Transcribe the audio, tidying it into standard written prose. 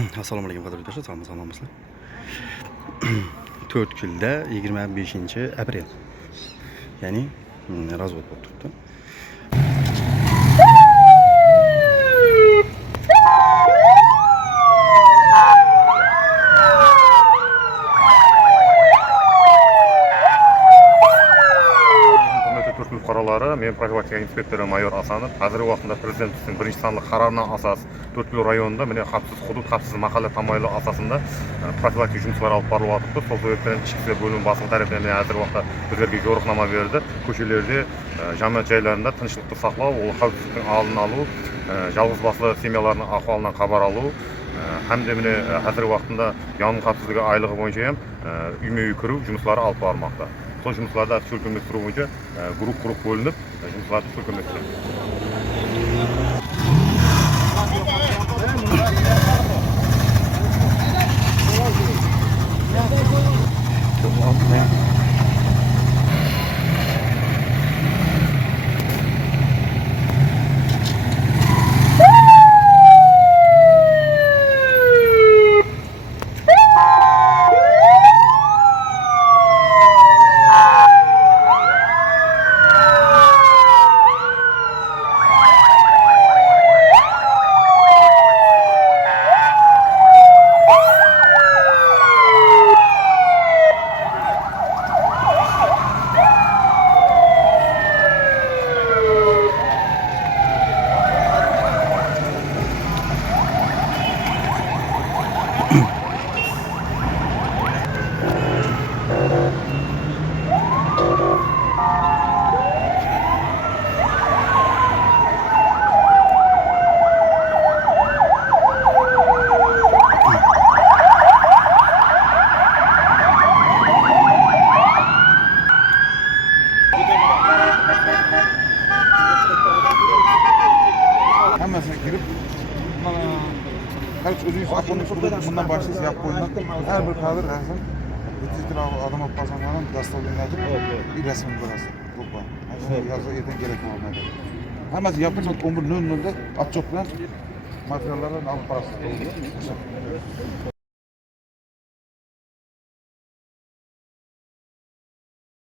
Assalomu alaykum qadrli do'stlar, salomatmisizlar? 4 kunda 25 aprel. Ya'ni razvod bo'lib turibdi. Fuqaroları, men profilaktika inspektori mayor Asanov hozirgi vaqtda prezidentning birinchi sonli qaroriga asos To'rtko'l rayonida mana xavfsiz hudud, xavfsiz mahalla tamoyili asosida profilaktika жұмыстары alib borilyapti. Сол себептен ichki ishlar bo'limi boshliq tarafidan hozirgi vaqtda bizlarga yo'riqnoma berdi. Ko'chalarda, jamoat joylarida tinchlikni saqlov, xavfsizlikning oldini olib, yolg'iz boshli семьяларning ahvolidan xabar olib, hamda mana hozirgi vaqtda yong'in xavfsizligi oyligi bo'yicha ham uyma-uy kiruv жұмыстары alib borilmoqda. Son жұмыстарда çölkünmektir boyunca grup bölünüp жұмыстарды çölkünmektir. Hammasini kirib, qarich o'zingiz aqlni bundan boshlaysiz, yap qo'ying. Har bir kadr rasm, bitta odam olib qolsam ham dastavlanadi, bir rasm ko'rasiz. To'ppa. Yozib ertaga kerak bo'lmaydi. Hammasi yapib 11:00 da отчет bilan materiallarni olib borasiz.